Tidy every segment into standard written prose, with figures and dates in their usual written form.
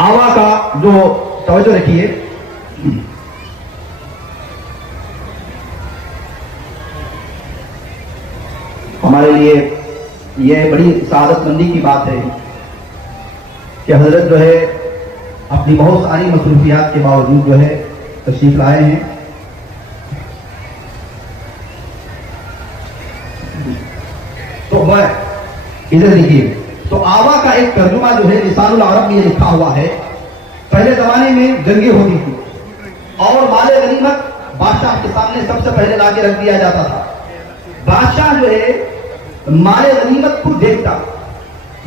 आवा का जो तवज्जो रखिए, हमारे लिए यह बड़ी सादतमंदी की बात है कि हजरत जो है अपनी बहुत सारी मसरूफियात के बावजूद जो है तशरीफ लाए हैं। तो मैं इधर देखिए, तो आवा का एक तर्जुमा जो है लिसानुल अरब में लिखा हुआ है। पहले जमाने में जंगें होती थी और माले गनीमत बादशाह के सामने सबसे पहले लाके रख दिया जाता था। बादशाह जो है माले गनीमत को देखता,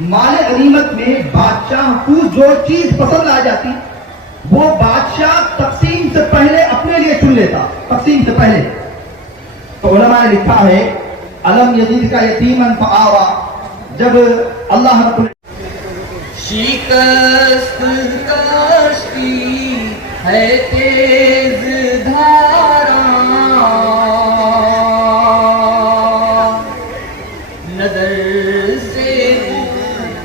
माले गनीमत में बादशाह को जो चीज पसंद आ जाती वो बादशाह तकसीम से पहले अपने लिए चुन लेता, तकसीम से पहले। तो उलमा ने लिखा है अलम यजीद का यतीमन फआवा, जब अल्लाह शिकस्त कश्ती है तेज धारा, नजर से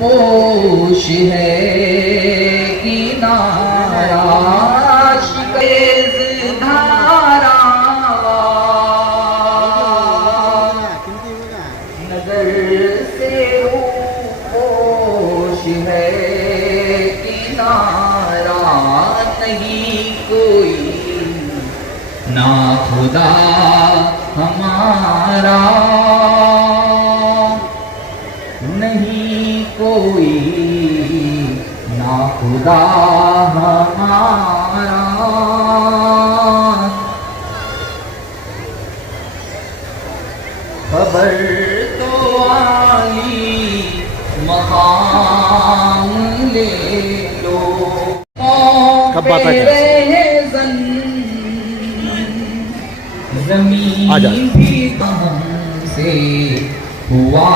पोश है किनारा, तेज धारा नजर से पोश है किनारा, नहीं कोई ना खुदा हमारा, नहीं कोई ना खुदा हमारा। खबर तो आई मकाम ले लो, कब बात है? ज़मीन भी कहाँ से हुआ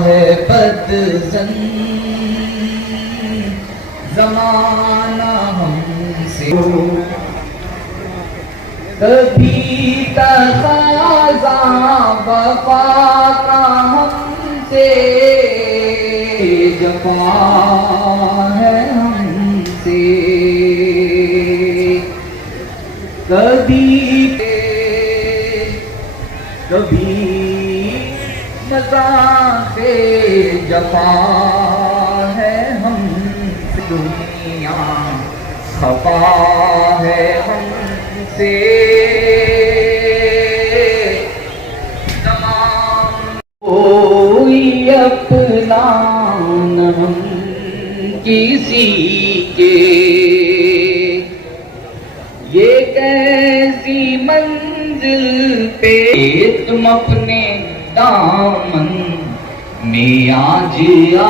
है बदज़न, ज़माना हमसे कभी तक़ाज़ा वफ़ा का हमसे, जफ़ा है हमसे कभी मज़ाक़े जफ़ा है हमसे, दुनिया खफ़ा है हमसे, तमाम कोई अपना न हम किसी के, ये कैसी मंजिल पे तुम अपने दामन में आज आ,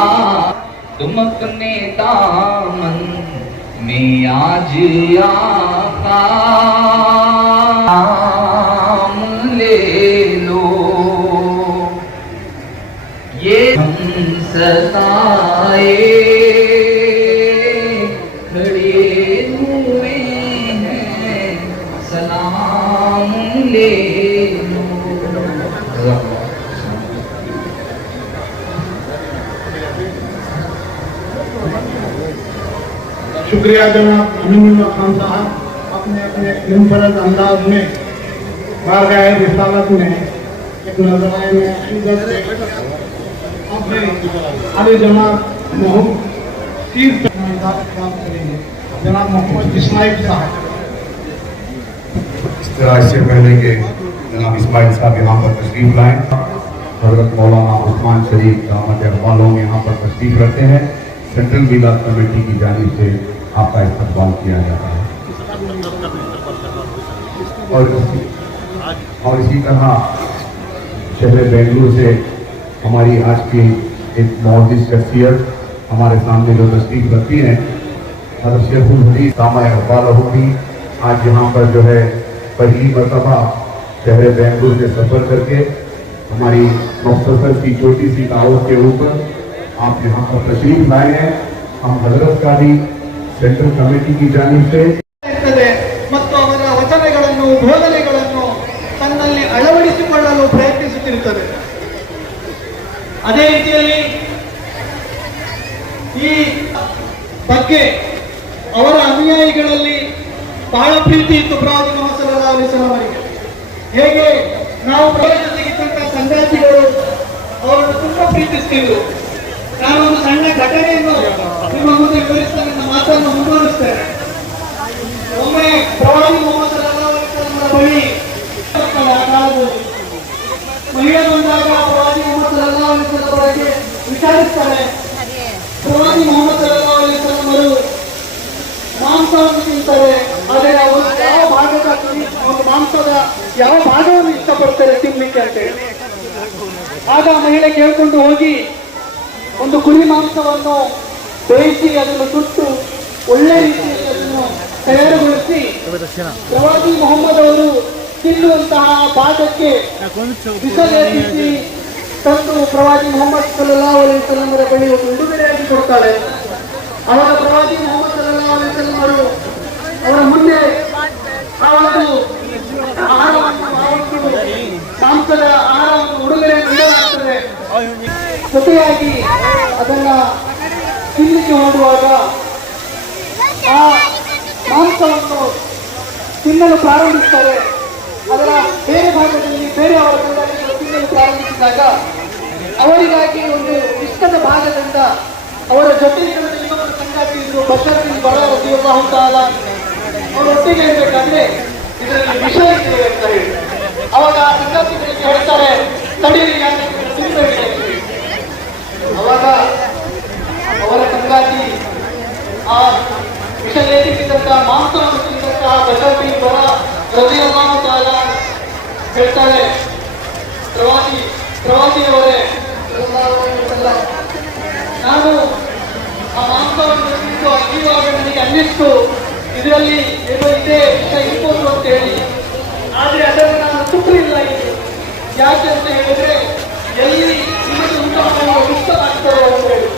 तुम अपने दामन में आज आ काम ले लो, ये हम सताए खड़े हुए हैं, सलाम ले लो। शुक्रिया जनाब अमीनुल्लाह खान साहब, अपने अपने मुनफरद अंदाज में बारगाह रिसालत में एक नज़राए में इज्जत से अपने अली जनाब मोहम्मद तीर काम करेंगे। जनाब मोहम्मद इस्माइल साहब। इस तरह इससे पहले के जनाब इस्माइल साहब यहाँ पर तशरीफ लाएं, हजरत मौलाना उस्मान शरीफ दामद अहवालों यहाँ पर तशरीफ रखते हैं। सेंट्रल मिलाद कमेटी की जानिब से आपका इस्तकबाल किया जाता है और इसी तरह शहर बेंगलुरु से हमारी आज की एक मौजूद शख्सियत हमारे सामने जो तशरीफ रखती हैं, हज़रत शेखुल हदीस दामद अहवालों भी आज यहाँ पर जो है पहली मरतबा शहर बेंगलुरु से सफ़र करके हमारी मुख्तसर सी छोटी सी दावत के ऊपर आप यहाँ पर तशरीफ लाए हैं। हम हजरत का भी सेंट्रल कमेटी की जानिब से ಮತ್ತು ಅವರ ವಚನಗಳನ್ನು ಬೋಧನೆಗಳನ್ನು ತನ್ನಲ್ಲಿ ಅಳವಡಿಸಿಕೊಳ್ಳಲು ಪ್ರಯತ್ನಿಸುತ್ತಿರುತ್ತದೆ। ಅದೇ ರೀತಿಯಲ್ಲಿ ಈ ಬಗ್ಗೆ ಅವರ ಅನುಯಾಯಿಗಳಲ್ಲಿ ಬಹಳ ಪ್ರೀತಿ ಇತ್ತು ಪ್ರವಾದಿ ಮೊಹಮ್ಮದ್ ಸಲ್ಲಲ್ಲಾಹು ಅಲೈಹಿ ವಸಲ್ಲಂ ಅವರಿಗೆ. ಹೇಗೆ ನಾವು ಪ್ರವಾದಿ ಜೊತೆಗಿದ್ದಂತಹ ಸಂಗಾತಿಗಳು ಅವರನ್ನು ತುಂಬಾ ಪ್ರೀತಿಸ್ತಿದ್ರು. ನಾನು ಒಂದು ಸಣ್ಣ ಘಟನೆಯನ್ನು ನಿಮ್ಮ ಮುಂದೆ ವಿವರಿಸ್ತಾ ನನ್ನ ಮಾತನ್ನು ಮುಂದುವರಿಸ್ತೇನೆ. ಒಮ್ಮೆ ಪ್ರವಾದಿ ಮೊಹಮ್ಮದ್ ಸಲ್ಲಲ್ಲಾಹು ಅಲೈಹಿ ವಸಲ್ಲಂ ಬಳಿ ಆ ಕಾಲದಲ್ಲಿ ಮಹಿಳೆ ಬಂದಾಗ ಪ್ರವಾದಿ ಮೊಹಮ್ಮದ್ ಸಲ್ಲಲ್ಲಾಹು ಅಲೈಹಿ ವಸಲ್ಲಂ ಅವರಿಗೆ ವಿಚಾರಿಸ್ತಾರೆ. ಪ್ರವಾದಿ ಮೊಹಮ್ಮದ್ ಸಲ್ಲಲ್ಲಾಹು ಅಲೈಹಿ ವಸಲ್ಲಂ ಅವರು ಮಾಂಸವನ್ನು ತಿಂತಾರೆ, ಆದರೆ ಅವರು ಯಾವ ಭಾಗದ ಒಂದು ಮಾಂಸದ ಯಾವ ಭಾಗವನ್ನು ಇಷ್ಟಪಡ್ತಾರೆ ತಿನ್ಲಿಕ್ಕೆ ಅಂತ ಹೇಳಿ. ಆಗ ಮಹಿಳೆ ಕೇಳ್ಕೊಂಡು ಹೋಗಿ ಒಂದು ಕುರಿ ಮಾಂಸವನ್ನು ಬೇಯಿಸಿ ಅದನ್ನು ಸುಟ್ಟು ಒಳ್ಳೆ ರೀತಿಯಲ್ಲಿ ಅದನ್ನು ತಯಾರುಗೊಳಿಸಿ ಪ್ರವಾದಿ ಮೊಹಮ್ಮದ್ ಅವರು ತಿನ್ನುವಂತಹ ಭಾಗಕ್ಕೆ ಬಿಸಲೇರಿಸಿ ತಂದು ಪ್ರವಾದಿ ಮೊಹಮ್ಮದ್ ಸಲ್ಲಲ್ಲಾಹು ಅಲೈಹಿ ವಸಲ್ಲಂ ಅವರ ಬಳಿ ಒಂದು ಉಡುಗೊರೆಯಾಗಿ ಕೊಡ್ತಾಳೆ. ಅವಾಗ ಪ್ರವಾದಿ ಮೊಹಮ್ಮದ್ ಸಲ್ಲಲ್ಲಾಹು ಅಲೈಹಿ ವಸಲ್ಲಂ ಅವರು ಅವರ ಮುಂದೆ ಆ ಒಂದು ಮಾಂಸದ ಆಹಾರವನ್ನು ಉಡುಗೊರೆಯನ್ನು ನೀಡಲಾಗ್ತದೆ. ಜೊತೆಯಾಗಿ ಅದನ್ನ ತಿನ್ನಲಿಕ್ಕೆ ಹೋಗುವಾಗ ಆ ಮಾಂಸವನ್ನು ತಿನ್ನಲು ಪ್ರಾರಂಭಿಸ್ತಾರೆ. ಅದರ ಬೇರೆ ಭಾಗದಲ್ಲಿ ಬೇರೆಯವರ ಕೈಗಾರಿಕೆಗಳು ತಿನ್ನಲು ಪ್ರಾರಂಭಿಸಿದಾಗ ಅವರಿಗಾಗಿ ಒಂದು ಇಷ್ಟದ ಭಾಗದಿಂದ ಅವರ ಜೊತೆಗಳಲ್ಲಿ ಇನ್ನೊಬ್ಬರು ಸಂಗಾತಿ ಇದ್ರು ಬಶರ್ ಬಿನ್ ಬರಾ ರದಿಯಲ್ಲಾಹು ತಾಲಾ ಅವರು ಒಟ್ಟಿಗೆ ಇರಬೇಕಾದ್ರೆ ಇದರಲ್ಲಿ ವಿಷ ಇದೆ ಅಂತ ಹೇಳಿ ಅವಾಗ ಸಂಗಾತಿಗಳಿಗೆ ಹೇಳ್ತಾರೆ, ತಡೀರಿ ಯಾಕೆ ತಿನ್ನಬೇಡಿ ಅಂತ ಹೇಳಿ. ಅವಾಗ ಅವರ ಸಂಗಾತಿ ಆ ವಿಷಲೇಖಿಸಿದಂತಹ ಮಾಂಸವನ್ನು ತಿಂದಂತಹ ಬಶರ್ ಬಿನ್ ಬರಾ ರದಿಯಲ್ಲಾಹು ತಾಲಾ ಹೇಳ್ತಾರೆ, ಪ್ರವಾದಿಯವರೇ ನಾನು ಆ ಮಾಂಸವನ್ನು ತಿಂದು ಅಲ್ಲಿರುವಾಗ ನನಗೆ ಅನ್ನಿಸ್ತು ಇದರಲ್ಲಿ ಏನೋ ಇದೆ ವಿಷ ಇರ್ಬೋದು ಅಂತ ಹೇಳಿ. ಆದರೆ ಅದನ್ನು ನಾನು ಸುಟ್ಟರಿಲ್ಲ. ಇದು ಯಾಕೆ ಅಂತ ಹೇಳಿದ್ರೆ ಎಲ್ಲಿ ನಿಮಗೆ ಊಟ ಮಾಡುವ ದುಷ್ಟ ಆಗ್ತದೆ ಅಂತ ಹೇಳಿ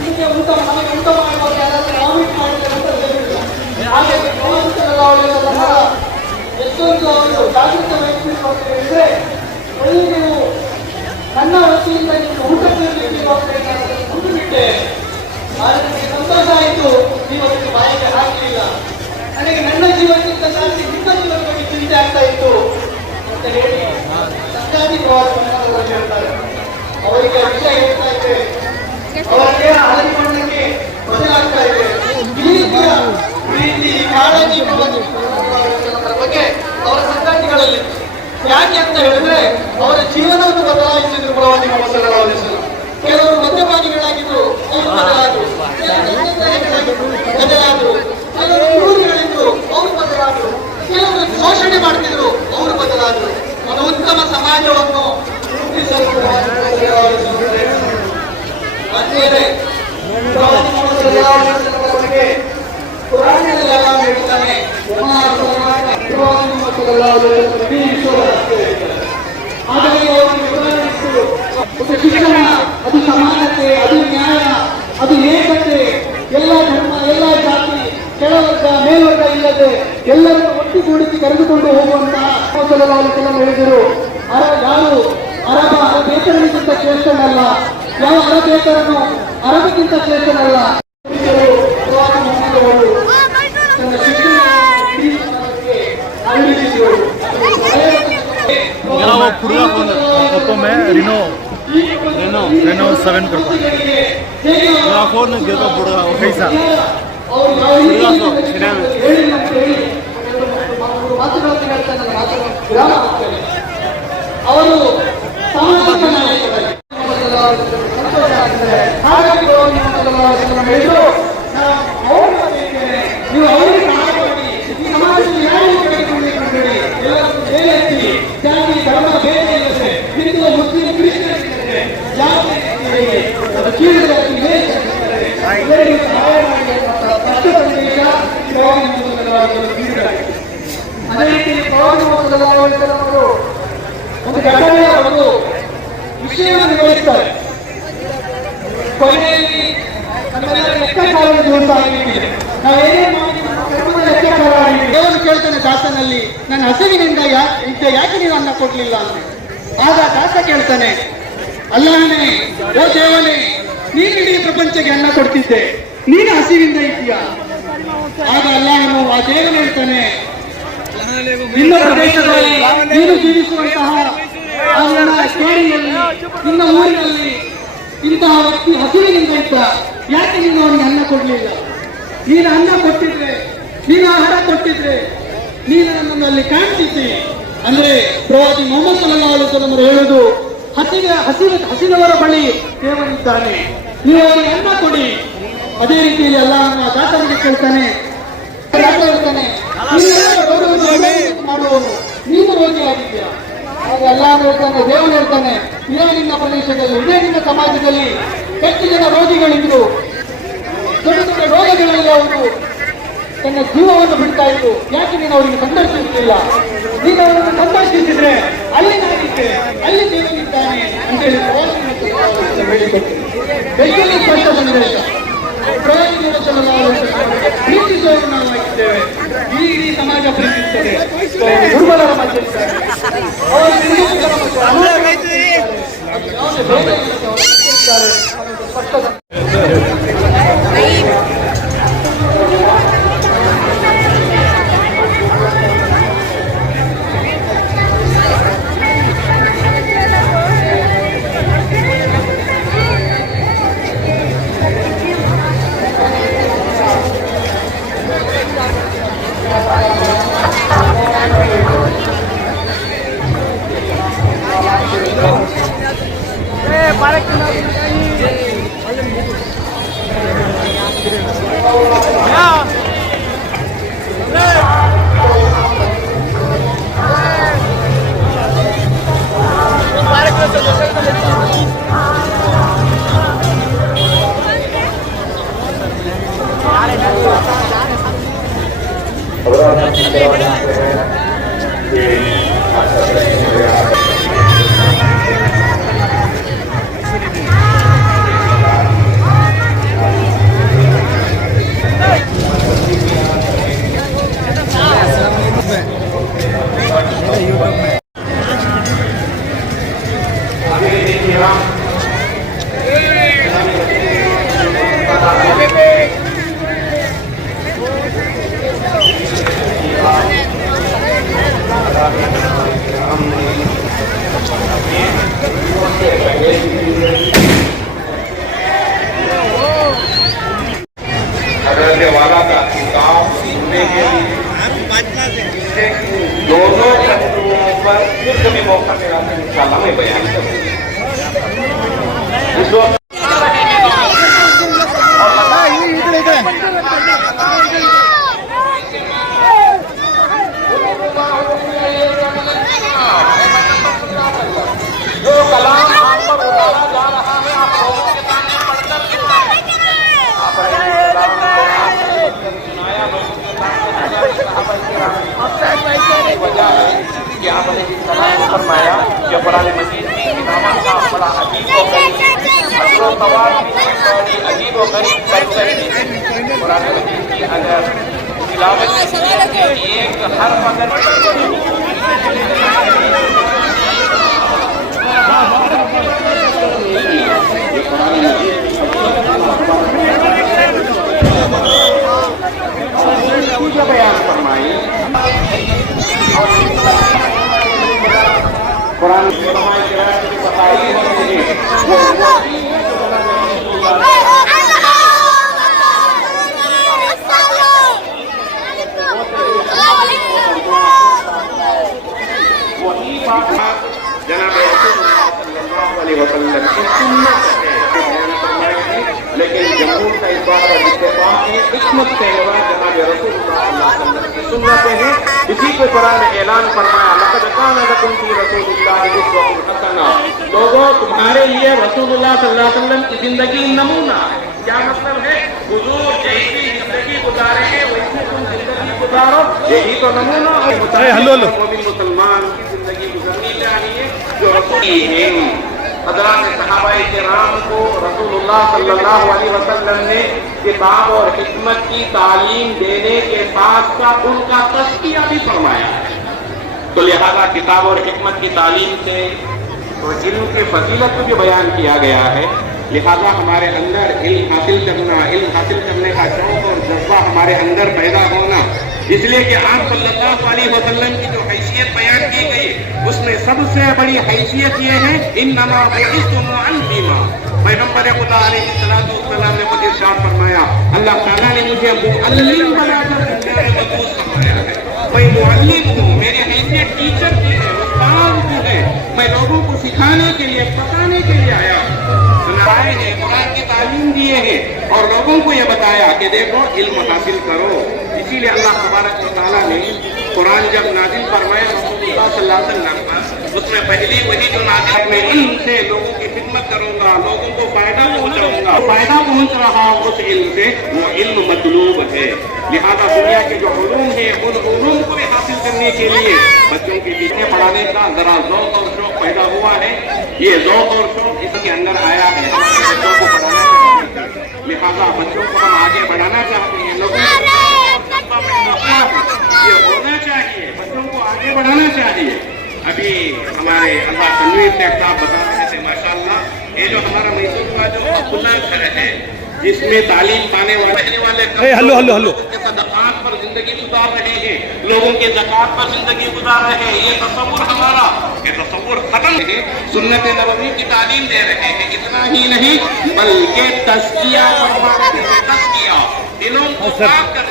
ನಿಮಗೆ ನಮಗೆ ಊಟ ಮಾಡುವಾಗ ಯಾರಾದ್ರೂ ವಾಮಿಟ್ ಮಾಡಿದ್ರೆ ಅಂತ ಗೊತ್ತಿಲ್ಲ. ಹಾಗಾಗಿ ಎಷ್ಟೊಂದು ಅವರು ಜಾಗೃತ ವಹಿಸಬೇಕು ಅಂತ ಹೇಳಿದ್ರೆ ಎಲ್ಲಿ ನೀವು ನನ್ನ ವತಿಯಿಂದ ನೀವು ಊಟ ದುಡ್ಡು ಬಿಟ್ಟೆ, ಆದರೆ ನನಗೆ ಸಂತೋಷ ಆಯಿತು, ನೀವು ಅದಕ್ಕೆ ಬಾಯಿಗೆ ಹಾಕಲಿಲ್ಲ. ನನಗೆ ನನ್ನ ಜೀವಕ್ಕಿಂತ ಜಾಸ್ತಿ ನಿಮ್ಮ ಜೀವನ ಬಗ್ಗೆ ಚಿಂತೆ ಆಗ್ತಾ ಇತ್ತು ಅಂತ ಹೇಳಿ ಸಂಗಾತಿ ಪ್ರವಾಸ ಹೇಳ್ತಾರೆ. ಅವರಿಗೆ ವಿಷಯ ಹೇಳ್ತಾ ಇದೆ, ಅವರಿಗೆ ಹಳದಿ ಬಣ್ಣಕ್ಕೆ ಬದಲಾಗ್ತಾ ಇದೆ. ಈ ರೀತಿಯ ಪ್ರೀತಿ ಕಾಳಜಿ ಬಗ್ಗೆ ಅವರ ಸಂಗಾತಿಗಳಲ್ಲಿ ಯಾಕೆ ಅಂತ ಹೇಳಿದ್ರೆ ಅವರ ಜೀವನವನ್ನು ಬದಲಾಯಿಸಿದ್ರು ಪ್ರವಾದಿ ಮೊಹಮ್ಮದ್ ಸಲ್ಲಲ್ಲಾಹು ಅಲೈಹಿ ವಸಲ್ಲಂ. ಕೆಲವರು ಮದ್ಯಪಾನಿಗಳಾಗಿದ್ರು, ಅವರು ಬದಲಾದರು. ಕೆಲವರು ಕ್ರೂರಿಗಳಿದ್ರು, ಅವರು ಬದಲಾದರು. ಕೆಲವರು ಶೋಷಣೆ ಮಾಡ್ತಿದ್ರು, ಅವರು ಬದಲಾದರು. ಒಂದು ಉತ್ತಮ ಸಮಾಜವನ್ನು ರೂಪಿಸಲು ಅಂತೆಯೇ ಪ್ರವಾದಿ ಮೊಹಮ್ಮದ್ ಸಲ್ಲಲ್ಲಾಹು ಅಲೈಹಿ ವಸಲ್ಲಂ ಬಗ್ಗೆ ಕುರಾನಿನಲ್ಲಿ ಅಲ್ಲಾಹ್ ಹೇಳ್ತಾನೆ, ಪ್ರವಾದಿ ಮೊಹಮ್ಮದ್ ಸಲ್ಲಲ್ಲಾಹು ಅಲೈಹಿ ವಸಲ್ಲಂ ಹಾಗಾಗಿ ಅವರಿಗೆ ವಿವರಿಸಿದರು. ಒಂದು ಶಿಕ್ಷಣ, ಅದು ಸಮಾನತೆ, ಅದು ನ್ಯಾಯ, ಅದು ಏಕತೆ, ಎಲ್ಲ ಧರ್ಮ, ಎಲ್ಲ ಜಾತಿ, ಕೆಳವರ್ಗ ಮೇಲ್ವರ್ಗ ಇಲ್ಲದೆ ಎಲ್ಲರನ್ನು ಒಟ್ಟುಗೂಡಿಸಿ ಕರೆದುಕೊಂಡು ಹೋಗುವಂತಹ ಸಲ್ಲಲ್ಲಾಹು ಅಲೈಹಿ ವಸಲ್ಲಂ ಹೇಳಿದರು. ಯಾರು ಅರಬೇತರನಿಗಿಂತ ಶ್ರೇಷ್ಠನಲ್ಲ, ಯಾವ ಅರಬೇತರನು ಅರಬಕ್ಕಿಂತ ಶ್ರೇಷ್ಠನಲ್ಲ. वो पूरा फोटो में रेनो 7 करता मेरा फोन देखो पूरा कैसा ಅವರು ಸಾಮಾಜಿಕ ನಾಯಕರಾಗಿ ಹಾಗಾಗಿ ನೀವು ಅವರಿಗೆ ಮಾಡಿ ಈ ಸಮಾಜದಲ್ಲಿ ಯಾರು ಕಳೆದುಕೊಂಡಿದ್ದೀರಿ, ಎಲ್ಲರೂ ಬೇರೆ ಜಾತಿ ಧರ್ಮ ಬೇರೆ ಇಲ್ಲದೆ ಹಿಂದೂ ಮುಸ್ಲಿಂ ಕ್ರಿಶ್ಚಿಯನ್ ಜಾತಿ ಕೀಳು ಜಾತಿ ಇವರಿಗೆ ಸಹಾಯ ಮಾಡಿ ಫಸ್ಟ್ ಸಂದೇಶ ಪ್ರವಾದಿ ಮೊಹಮ್ಮದ್ ಸಲ್ಲಲ್ಲಾಹು ಅಲೈಹಿ ವಸಲ್ಲಂ. ಅದೇ ರೀತಿ ಪ್ರವಾದಿ ಮೊಹಮ್ಮದ್ ಸಲ್ಲಲ್ಲಾಹು ಅಲೈಹಿ ವಸಲ್ಲಂ ಅವರು ಒಂದು ಘಟನೆಯ ಒಂದು ವಿಷಯವನ್ನು ವಿವರಿಸ್ತಾರೆ. ಕೊನೆಯಲ್ಲಿ ನಮ್ಮೆಲ್ಲರ ಲೆಕ್ಕಾಚಾರದ ದಿವಸ ಆಗಿಬಿಟ್ಟಿದೆ. ನಾವೇನೇ ಮಾಡಿ ಲೆಕ್ಕಾಚಾರ ಆಗಿದೆ. ದೇವರು ಕೇಳ್ತಾನೆ ದಾಸನಲ್ಲಿ, ನನ್ನ ಹಸಿವಿನಿಂದ ಯಾಕೆ ನೀವು ಅನ್ನ ಕೊಡ್ಲಿಲ್ಲ ಅಂತ. ಆಗ ದಾಸ ಕೇಳ್ತಾನೆ, ಅಲ್ಲಾಹನೇ, ಓ ದೇವನೇ, ನೀನು ಇಡೀ ಪ್ರಪಂಚಕ್ಕೆ ಅನ್ನ ಕೊಡ್ತಿದ್ದೆ, ನೀನು ಹಸಿವಿಂದ ಇದೆಯಾ? ಆ ದೇವರು ಹೇಳ್ತಾನೆ, ನಿನ್ನ ಪ್ರದೇಶದಲ್ಲಿ ನೀನು ಜೀವಿಸುವಂತಹ ಆ ನಿನ್ನ ಕೇರಿಯಲ್ಲಿ, ನಿನ್ನ ಊರಿನಲ್ಲಿ ಇಂತಹ ವ್ಯಕ್ತಿ ಹಸಿವಿನಿಂದ ಇದ್ದ, ಯಾಕೆ ನೀನು ಅವನಿಗೆ ಅನ್ನ ಕೊಡ್ಲಿಲ್ಲ? ನೀನು ಅನ್ನ ಕೊಟ್ಟಿದ್ರೆ, ನೀನು ಆಹಾರ ಕೊಟ್ಟಿದ್ರೆ, ನೀನು ನನ್ನನ್ನು ಅಲ್ಲಿ ಕಾಣ್ತಿದ್ದಿ. ಅಂದ್ರೆ ಪ್ರವಾದಿ ಮೊಹಮ್ಮದ್ ಸಲ್ಲಲ್ಲಾಹು ಅಲೈಹಿ ವಸಲ್ಲಂ ಹೇಳುವುದು, ಹಸಿದವರ ಬಳಿ ದೇವರಿದ್ದಾನೆ, ನೀವು ಅವರಿಗೆ ಅನ್ನ ಕೊಡಿ. ಅದೇ ರೀತಿಯಲ್ಲಿ ಅಲ್ಲಾಹನ ದಾಸರಿಗೆ ಕೇಳ್ತಾನೆ, ಮಾಡುವವರು ನೀನು ರೋಗಿಯಾಗಿದ್ಯಾ? ಆಗ ಅಲ್ಲಾಹ್ ಹೇಳ್ತಾನೆ, ದೇವರು ಹೇಳ್ತಾನೆ, ಇದೇ ನಿನ್ನ ಪ್ರದೇಶದಲ್ಲಿ, ಇದೇ ನಿನ್ನ ಸಮಾಜದಲ್ಲಿ ಹೆಚ್ಚು ಜನ ರೋಗಿಗಳಿದ್ರು, ದೊಡ್ಡ ದೊಡ್ಡ ರೋಗಗಳೆಲ್ಲ ಅವರು ತನ್ನ ಜೀವವನ್ನು ಬಿಡ್ತಾ ಇದ್ರು, ಯಾಕೆ ನೀನು ಅವರಿಗೆ ಸಂದರ್ಶಿಸಲಿಲ್ಲ? ನೀನು ಅವರನ್ನು ಸಂದರ್ಶಿಸಿದ್ರೆ ಅಲ್ಲಿ ನಾನಿದ್ದೆ, ಅಲ್ಲಿ ದೇವರಿದ್ದಾನೆ ಅಂತೇಳಿ ಹೇಳಿಕೊಟ್ಟು ಬೆಳಗ್ಗೆ ಸ್ಪಷ್ಟ ಸಂದೇಶ. ಪ್ರೀತಿಸುವವರು ನಾವು ಆಗಿದ್ದೇವೆ, ಇಡೀ ಸಮಾಜ ಪ್ರೀತಿಸುತ್ತದೆ. ದುರ್ಬಲರ ಮಧ್ಯೆ ಇದ್ದಾರೆ, ಅವರು ಶ್ರೀಮಂತರ ಮಧ್ಯೆ ಸ್ಪಷ್ಟ दोनों पहलुओं पर फिर कभी मौका मिला तो इंशाल्लाह मैं बयान करूंगा। जो कलाम आप पर उतारा जा रहा है, आप लोगों के सामने पढ़कर सुनाया, कि आपने फरमाया कि कुरान मजीद में इमाम का बड़ा अजीब व गरीब कुरान मजीद की अगर तिलावत एक हर अगर बयान फरमाई कुरान लेकिन जमहूर का इस बात पर इत्तेफाक है, किस्मत से जनाब रसूलुल्लाह की सुन्नतें हैं। इसी को कुरान ने ऐलान फरमाया, लक़द कान लकुम फी रसूलिल्लाहि उस्वतुन हसना, लोगों तुम्हारे लिए रसूलुल्लाह सल्लल्लाहु अलैहि वसल्लम की जिंदगी नमूना है। क्या मतलब है? हुजूर जैसी जिंदगी गुजारे हैं वैसी तुम जिंदगी गुजारो, यही तो नमूना और मोमिन मुसलमान की जिंदगी गुजरनी चाहिए जो रसूल है। हज़रात सहाबाए किराम को रसूलुल्लाह सल्लल्लाहु अलैहि वसल्लम ने किताब और हिकमत की तालीम देने के साथ साथ उनका तज़किया भी फरमाया। तो लिहाजा किताब और हिकमत की तालीम से और इल्म की फजीलत को भी बयान किया गया है। लिहाजा हमारे अंदर इल्म हासिल करना, इल्म हासिल करने का शौक़ और जज्बा हमारे अंदर पैदा होना اس لیے کہ آپ صلی اللہ علیہ وسلم کی جو حیثیت بیان کی گئی اس میں سب سے بڑی حیثیت یہ ہے انما بعثت معلما. پیغمبر خدا علیہ السلام نے مجھے ارشاد فرمایا اللہ تعالیٰ نے مجھے معلم بنا کر دنیا میں مبعوث فرمایا ہے. میں معلم ہوں, میری حیثیت ٹیچر کی ہے, استاد کی ہے. میں لوگوں کو سکھانے کے لیے, بتانے کے لیے آیا ہوں. سنائے ہیں, قرآن کی تعلیم دیے ہیں اور لوگوں کو یہ بتایا کہ دیکھو علم حاصل کرو. اسی لیے اللہ تبارک و تعالیٰ نے قرآن جب نازل فرمایا رسول اللہ صلی اللہ علیہ وسلم پر, اس میں پہلی وہی جو نازل میں علم سے لوگوں کی خدمت کروں گا, لوگوں کو فائدہ پہنچاؤں گا. فائدہ پہنچ رہا اس علم سے, وہ علم مطلوب ہے. لہذا دنیا کے جو علوم ہیں ان علوم کو بھی حاصل کرنے کے لیے بچوں کے پیچھے پڑھانے کا ذرا ذوق اور شوق پیدا ہوا ہے. یہ ذوق اور شوق اس کے اندر آیا ہے بچوں کو پڑھانا چاہتے ہیں. لہذا بچوں کو ہم آگے بڑھانا چاہتے ہیں. لوگوں یہ ہونا چاہیے, بچوں کو آگے بڑھانا چاہیے. ابھی ہمارے اللہ تنویر صاحب بتا رہے تھے ماشاءاللہ, یہ جو ہمارا محسوس ہوا جو عبداللہ گھر ہے جس میں تعلیم پانے والے کے صدقات پر زندگی گزار رہے ہیں, لوگوں کے زکات پر زندگی گزار رہے ہیں. یہ تصور ہمارا, یہ تصور ختم ہے. سنت نبوی کی تعلیم دے رہے ہیں. اتنا ہی نہیں بلکہ تزکیہ فرما رہے ہیں, تزکیہ دلوں کو پاک کر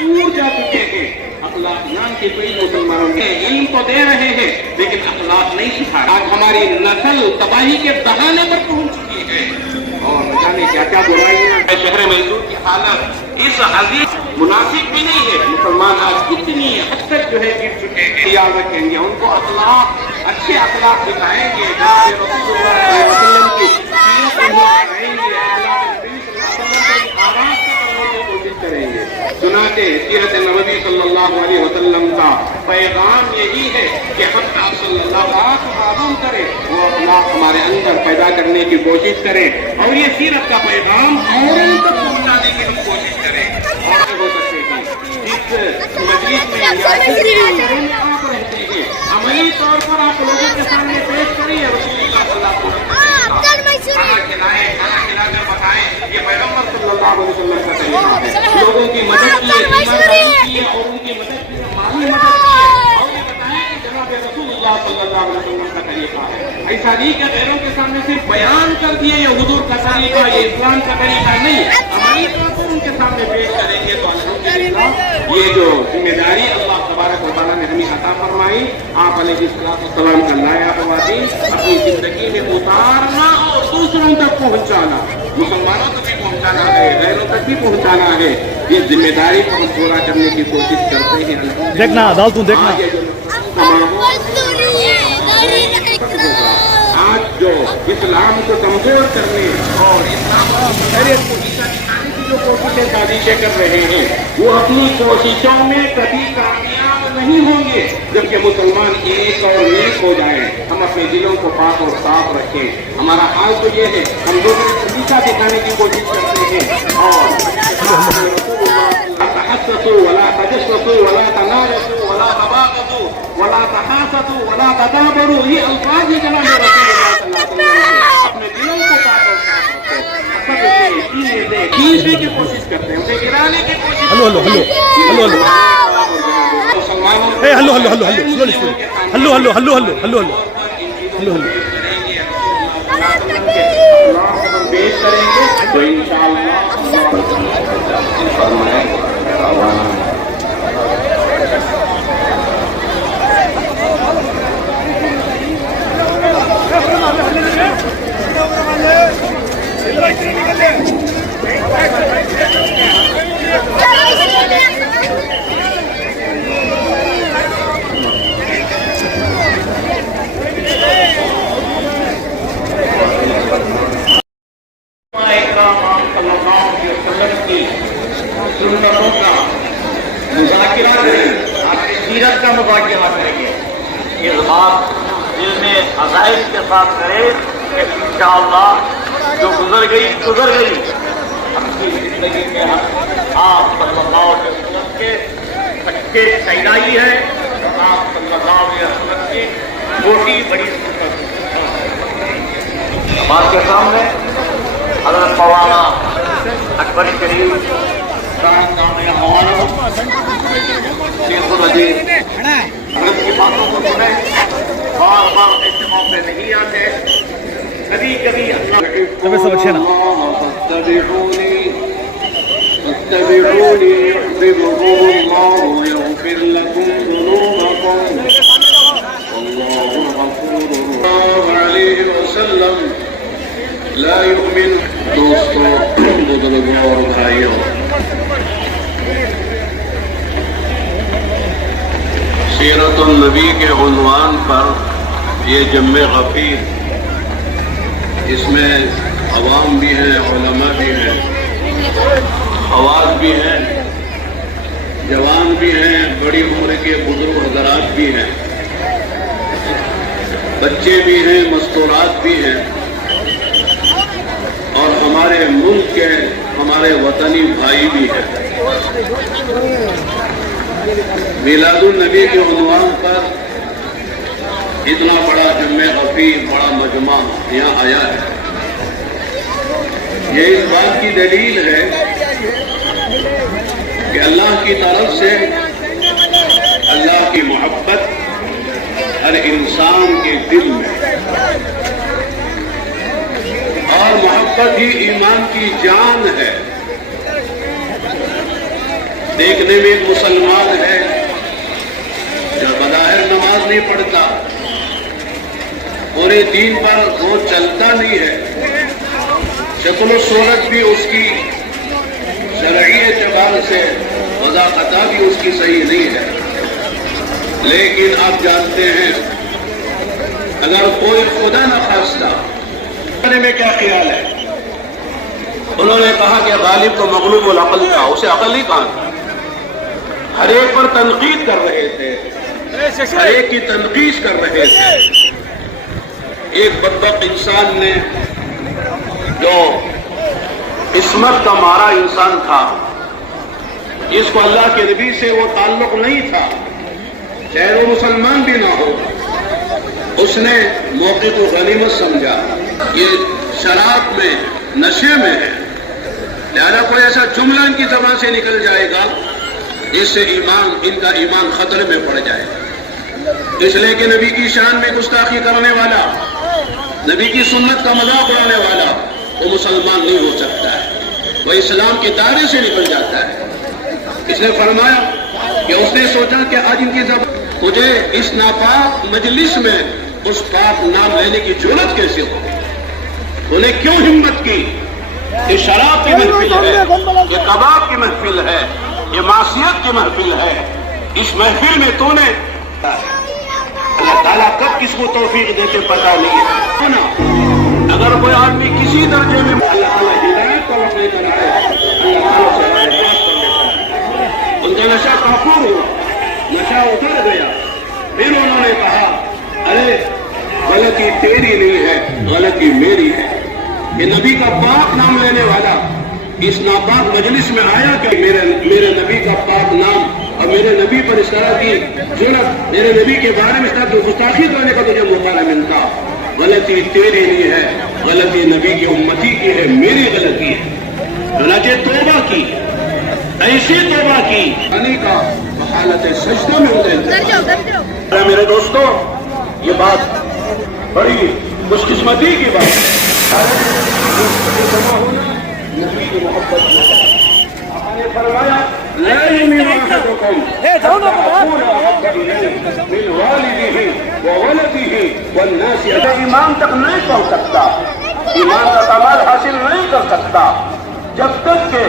دور جا چکے ہیں. اخلاق نام کے کوئی مسلمانوں کے علم تو دے رہے ہیں لیکن اخلاق نہیں سکھا. آج ہماری نسل تباہی کے دہانے پر پہنچ چکی ہے اور نہ جانے کیا کیا برائیاں. شہر میسور کی حالت اس عزیز مناسب بھی نہیں ہے. مسلمان آج کتنی حد تک جو ہے گر چکے ہیں. خیال رکھیں گے, ان کو اخلاق, اچھے اخلاق دکھائیں گے, رسول اللہ علیہ وسلم کی سیرت کریں گے, آرام سے کرنے کی کوشش کریں گے. چنانچہ سیرت نبوی صلی اللہ علیہ وسلم کا پیغام یہی ہے کہ ہم آپ صلی اللہ علیہ معلوم کریں, وہ اخلاق ہمارے اندر پیدا کرنے کی کوشش کریں اور یہ سیرت کا پیغام اوروں تک پہنچانے کی ہم کوشش کریں. اور ہو سکتے ہیں جس مجلس میں آپ رہتے ہیں عملی طور پر آپ لوگوں کے سامنے پیش کریے رسول اللہ صلی اللہ علیہ وسلم کھانا کھلائیں, کھانا کھلا کر بتائیں. یہ پیغمبر صلی اللہ علیہ وسلم کا طریقہ ہے. لوگوں کی مدد کی اور ان کی مدد کی, مالی مدد کی اور یہ بتائیں کہ جناب رسول اللہ صلی اللہ علیہ وسلم کا طریقہ ہے. ایسا نہیں کہ غیروں کے سامنے صرف بیان کر دیے یہ حضور کا طریقہ, یہ اسلام کا طریقہ نہیں, ہماری طور پر ان کے سامنے پیش کریں گے. تو الحمدللہ یہ جو ذمہ داری اللہ تبارک و تعالیٰ نے ہمیں عطا فرمائی, آپ علیہ السلام کا لایا ہوا دین اپنی زندگی میں اتارنا اور دوسروں تک پہنچانا, مسلمانوں تک بھی پہنچانا ہے, غیروں تک بھی پہنچانا ہے. یہ ذمہ داری کو ہم پورا کرنے کی کوشش کرتے ہیں. دیکھنا دال دیکھنا آج جو اسلام کو کمزور کرنے اور اسلام کو خیریت کو نیچا دکھانے کی جو کوششیں سازشیں کر رہے ہیں وہ اپنی کوششوں میں کبھی کامیاب نہیں ہوں گے جبکہ مسلمان ایک اور نیک ہو جائیں. ہم اپنے دلوں کو پاک اور صاف رکھیں. ہمارا حال تو یہ ہے ہم دوسرے کو نیچا دکھانے کی کوشش کرتے ہیں اور تحسسوا ولا تجسسوا ولا تناجشوا ولا تباغضوا ولا تحاسدوا ولا تدابروا. یہ الفاظ ہی جناب رسول اللہ صلی اللہ علیہ وسلم اپنے دلوں کو پاک اور صاف رکھو. کھینچنے کی کوشش کرتے ہیں, اسے گرانے کی کوشش کرتے ہیں. پیش کریں گے تو انشاءاللہ سنتوں کا مذاکرہ کریں, آپ کی سیرت کا مذاکرہ کریں گے. یہ بات دل میں عزائم کے ساتھ کرے کہ انشاءاللہ جو گزر گئی ہم کی زندگی میں آپ صلی اللہ علیہ وسلم کے سچے شہدائی ہے, آپ صلی اللہ علیہ وسلم کی چھوٹی بڑی سنت. آپ کے سامنے حضرت مولانا اکبر شریف की बातों को सुने, बार बार ऐसे मौके नहीं आते, कभी कभी فاتبعوني يحببكم الله ويغفر لكم ذنوبكم والله غفور عليه وسلم لا يؤمن. دوستوں بزرگوں اور بھائیوں، سیرت النبی کے عنوان پر یہ جمع غفیر، اس میں عوام بھی ہیں، علماء بھی ہیں، خواص بھی ہیں، جوان بھی ہیں، بڑی عمر کے بزرگ حضرات بھی ہیں، بچے بھی ہیں، مستورات بھی ہیں، اور ہمارے ملک کے ہمارے وطنی بھائی بھی ہیں. میلاد النبی کے عنوان پر اتنا بڑا جمع غفیر، بڑا مجمع یہاں آیا ہے. یہ اس بات کی دلیل ہے کہ اللہ کی طرف سے اللہ کی محبت ہر انسان کے دل میں، اور محبت ہی ایمان کی جان ہے. دیکھنے میں ایک مسلمان ہے جو بظاہر نماز نہیں پڑھتا، پورے دین پر وہ چلتا نہیں ہے، شکل و صورت بھی اس کی شرعی اعتبار سے وضاحت بھی اس کی صحیح نہیں ہے. لیکن آپ جانتے ہیں اگر کوئی خدا نہ خواستہ بارے میں کیا خیال ہے؟ انہوں نے کہا کہ غالب تو مغلوب العقل تھا، اسے عقل ہی کہاں تھا. ہر ایک پر تنقید کر رہے تھے، ہر ایک کی تنقید کر رہے تھے. ایک بدبخت انسان نے جو عصمت کا مارا انسان تھا، جس کو اللہ کے نبی سے وہ تعلق نہیں تھا، چاہے وہ مسلمان بھی نہ ہو، اس نے موقع کو غنیمت سمجھا. یہ شراب میں، نشے میں ہے، لہذا کوئی ایسا جملہ ان کی زبان سے نکل جائے گا جس سے ان کا ایمان خطرے میں پڑ جائے گا. اس لیے کہ نبی کی شان میں گستاخی کرنے والا، نبی کی سنت کا مذاق اڑانے والا وہ مسلمان نہیں ہو سکتا ہے، وہ اسلام کے دائرے سے نکل جاتا ہے. اس نے فرمایا کہ اس نے سوچا کہ آج ان کی زبان، مجھے اس ناپاک مجلس میں اس پاک نام لینے کی جرأت کیسے ہو؟ انہیں کیوں ہمت کی؟ یہ شراب کی محفل ہے، یہ کباب کی محفل ہے، یہ معصیت کی محفل ہے. اس محفل میں تو نے اللہ تعالیٰ کب کس کو توفیق دیتے پتا نہیں ہے. اگر کوئی آدمی کسی درجے میں اللہ تعالیٰ ہدایت کو اپنے طرف ہے، اللہ تعالیٰ سے بات کر لیتا ہے. ان کا نشہ کافور ہوا، نشہ اتر گیا. پھر انہوں نے کہا ارے غلطی تیری نہیں ہے، غلطی میری ہے. یہ نبی کا پاک نام لینے والا اس ناپاک مجلس میں آیا کہ میرے نبی کا پاک نام اور میرے نبی پر اس طرح کی جرأت، میرے نبی کے بارے میں اس طرح کی گستاخی کرنے کا تجھے موقع نہ ملتا. غلطی تیری نہیں ہے، غلطی نبی کی امتی کی ہے، میری غلطی ہے. چنانچہ توبہ کی، ایسی توبہ کی کا حالت سجدہ میں ہوتے ہیں. میرے دوستوں، یہ بات بڑی خوش قسمتی کی بات ہے. نبی کی محبت نے فرمایا لا يؤمن احدكم يكون احب اليه من والده وولده والناس. ایمان تک نہیں پہنچ سکتا، ایمان کا کمال حاصل نہیں کر سکتا جب تک کہ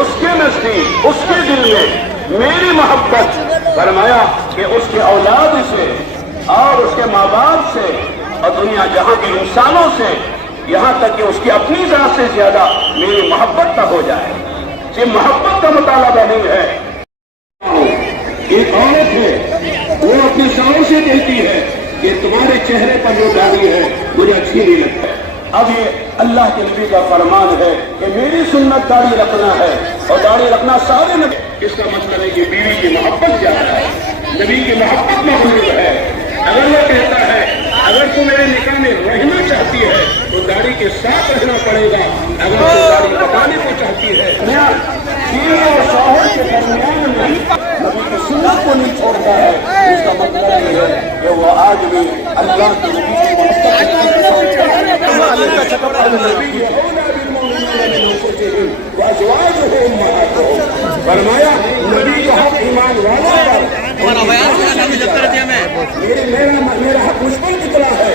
اس کے نزدیک، اس کے دل میں میری محبت، فرمایا کہ اس کے اولاد سے اور اس کے ماں باپ سے اور دنیا جہاں کے انسانوں سے، یہاں تک کہ اس کی اپنی ذات سے زیادہ میری محبت تک ہو جائے. یہ محبت کا مطالبہ نہیں ہے. ایک عورت ہے، وہ اپنے شوہر سے کہتی ہے کہ تمہارے چہرے پر جو داڑھی ہے مجھے اچھی نہیں لگتا. اب یہ اللہ کے نبی کا فرمان ہے کہ میری سنت داڑھی رکھنا ہے، اور داڑھی رکھنا سارے نبی. اس کا مطلب ہے کہ بیوی کی محبت زیادہ ہے، نبی کی محبت مقبول ہے. اگر وہ کہتا ہے اگر تو میرے نکاح میں رہنا چاہتی ہے تو داڑھی کے ساتھ رہنا پڑے گا، اگر تو داڑھی بتانے کو چاہتی ہے फरमाया नबी का हक ईमान वालों पर, मेरा हक उस पर कितना है,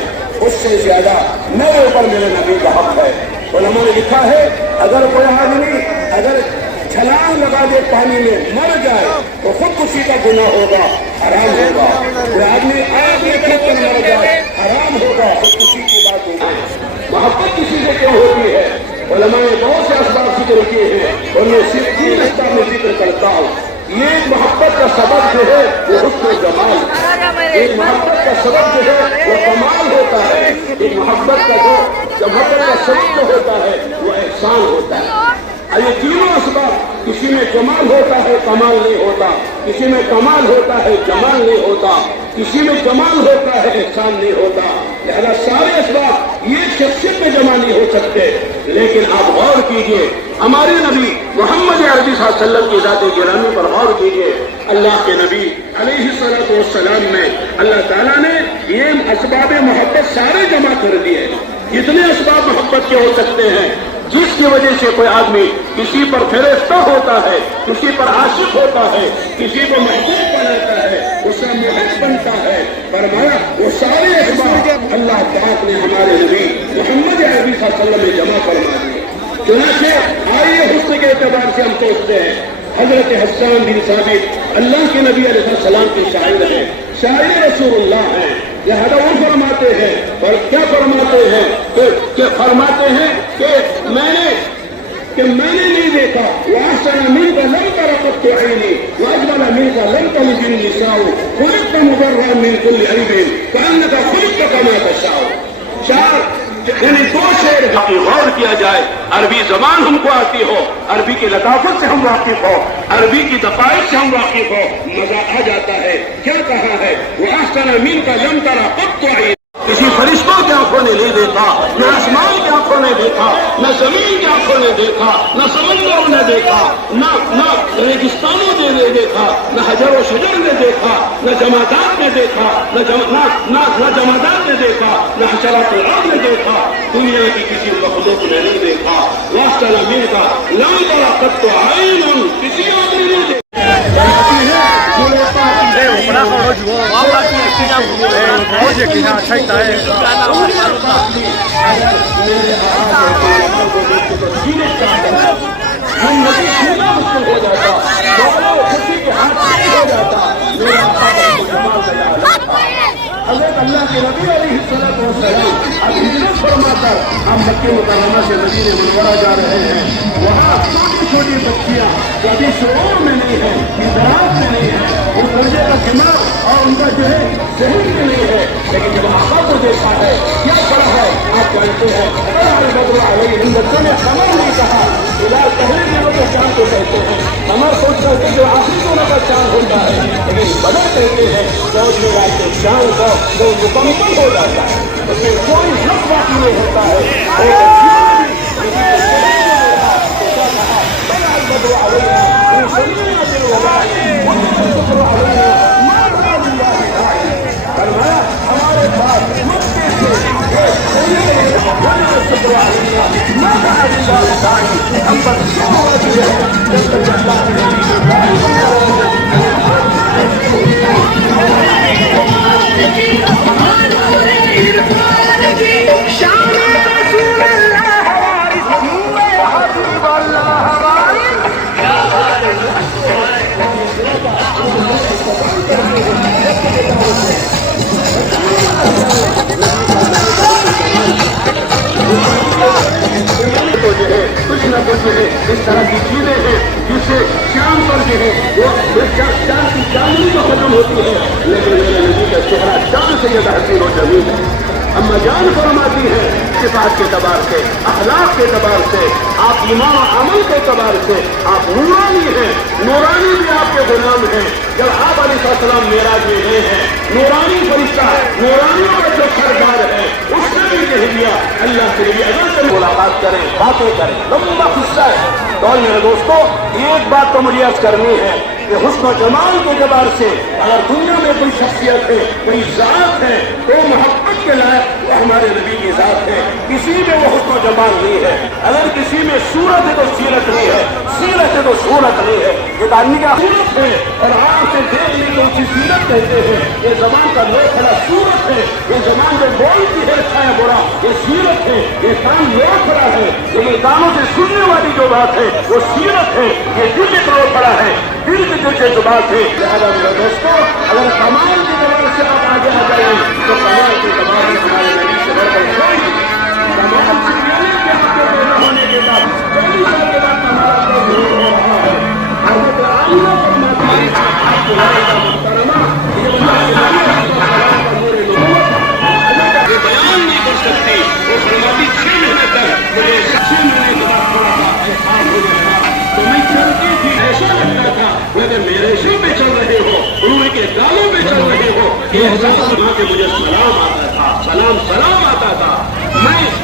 उससे ज्यादा मेरे ऊपर मेरे नबी का हक है। उलमा ने लिखा है अगर कोई आदमी अगर छलांग लगा दे पानी में मर जाए तो खुदकुशी का गुनाह होगा, हराम होगा। कोई आदमी आग में कूद कर मर जाए हराम होगा, खुदकुशी की बात होगी। मोहब्बत किसी से क्यों होती है? उलमा ने बहुत से असबाब जिक्र किए हैं, उनमें सिर्फ 3 असबाब में जिक्र करता हूँ। ये मोहब्बत का सबब जो है वो हुस्न जमाल, एक मोहब्बत का सबब जो है वो कमाल होता है, एक मोहब्बत का जो मोहब्बत का सबब जो होता है वो एहसान होता है। ये तीनों असबाब, किसी में जमाल होता है कमाल नहीं होता, किसी में कमाल होता है जमाल नहीं होता, किसी में जमाल होता है एहसान नहीं होता। लिहाजा सारे असबाब ये शख्सियत में जमा नहीं हो सकते। लेकिन आप गौर कीजिए हमारे नबी मोहम्मद अरबी सल्लल्लाहु अलैहि वसल्लम की ज़ात गिरामी पर गौर कीजिए। अल्लाह के नबी अलैहिस्सलातु वस्सलाम में अल्लाह ताला ने ये असबाब मोहब्बत सारे जमा कर दिए। जितने असबाब मोहब्बत के हो सकते हैं, जिसकी वजह से कोई आदमी किसी पर फिरिश्ता होता है, किसी पर आशिक होता है, किसी को महबूब बनाता है, उसका मुहब बनता है, फरमाया वो सारे असबाब अल्लाह पाक ने हमारे नबी मोहम्मद अरबी सल्लल्लाहु अलैहि वसल्लम में जमा फरमा दिए। चुनांचे आइए हुस्न के एतबार से हम सोचते हैं हजरत हसन बिन साबित अल्लाह के नबी अलैहिस्सलाम के शायर हैं, शायर रसूलुल्लाह हैं। लिहाजा वो फरमाते हैं और क्या फरमाते हैं कि फरमाते हैं कि मैंने नहीं देखा वासना मिल का लम का रकत के आईनी वाजवाला मिल का लम का लिजिन निसाओ खुलिक का मुबर्रा मिल कुल अरीबिन कान का खुलिक का कमा तशाओ। चार यानी 2 शेर गौर किया जाए, अरबी जबान हमको आती हो, अरबी की लताफत से हम वाकिफ हो, अरबी की दकाइक से हम वाकिफ हो, मजा आ जाता है। क्या कहा है वो आसना मीन का लम तरा कब तो आई, किसी फरिश्तों की आंखों ने नहीं देखा, न आसमान की आंखों ने देखा, न जमीन की आंखों ने देखा, न समंदरों ने देखा, न रेगिस्तानों ने देखा, न हजर शजर ने देखा, न जमादात ने देखा, न जमादात ने देखा, न हशरात अर्द ने देखा, दुनिया की किसी मखलूक ने नहीं देखा। वास्ता मीन का लम तरा कब तो आईन, किसी आदमी ने देखा। अल्लाह के नबी अलैहिस्सलातु वस्सलाम अब हिजरत फरमाकर हम मक्के मुकर्रमा से मदीने मुनव्वरा जा रहे हैं। वहाँ छोटी छोटी बच्चियाँ कभी शोर में नहीं है, इदराक में नहीं है, उन दर्जे का दिमाग और उनका जो है जहन में नहीं है, लेकिन जब आका को देखा है क्या पढ़ा है आप जानते हैं। इन बच्चों ने कमर नहीं कहा, इलाज पहले दिनों के चांद को कहते हैं, कमर सोच करके जो आखिरी दिनों का चांद होता है, लेकिन बदल कहते हैं चौथे रात के चांद को जो मुकम्मल हो जाता है, उसमें कोई हक बाकी नहीं होता है। हमारे पास इस तरह की चीजें हैं जिससे शाम पर जो है वो चांद की चांदनी तो खत्म होती है, लेकिन मेरे नबी का चेहरा चांद से ज्यादा हसीन और जमीन है। अम्मा जान फरमाती है सिफात के एतबार से, अखलाक के एतबार से, आप ईमान और अमल के एतबार से आप नूरानी हैं, नूरानी भी आपके गुलाम हैं। जब आप अलैहिस्सलाम मेराज में गए हैं, नूरानी फरिश्ता नूरानियों का जो सरदार है उसने भी कह दिया अल्लाह के लिए अगर से मुलाकात करें, बातें करें, लंबा किस्सा है। तो मेरे दोस्तों एक बात तो मुझे अर्ज करनी है, कि हुस्न जमाल के एतबार से अगर दुनिया में कोई शख्सियत है, कोई जात है, तो मोहब्बत के लायक वो हमारे नबी की जात है। किसी में वो हुस्न जमाल नहीं है, अगर किसी में सूरत है तो सीरत नहीं है, सीरत है तो सूरत नहीं है। ये आदमी का सूरत है और आँख से देखने को उसी सीरत कहते हैं। ये जबान का लोग खड़ा सूरत है, ये जबान में बोलती है अच्छा है बुरा, ये सीरत है। ये कान लोग खड़ा है, लेकिन कानों से सुनने वाली जो बात है वो सीरत है। ये दिल के तौर पड़ा है, दिल के दिल से जो बात है। लिहाजा मेरे दोस्तों, अगर कमाल की जबान से आप आगे आ जाए तो कमाल की जबान हमारे नबी से बढ़कर कोई नहीं। कमाल से यानी कि आपके पैदा होने के बाद 40 साल के बाद हमारा तो हो रहा है। हज़रत आमिना फरमाती है आपको लगेगा मुहतरमा, ये अल्लाह के नबी का नूर नबूवत है। ये बयान नहीं कर सकती। वो फरमाती 6 महीने तक मुझे 6 महीने के बाद थोड़ा सा एहसास हो गया था, तो मैं चलती थी, ऐसा लगता था अगर मेरे सिर पे चल रहे हो, रूह के गालों पे चल रहे हो। ये एहसास हुआ कि मुझे सलाम आता था, सलाम आता था।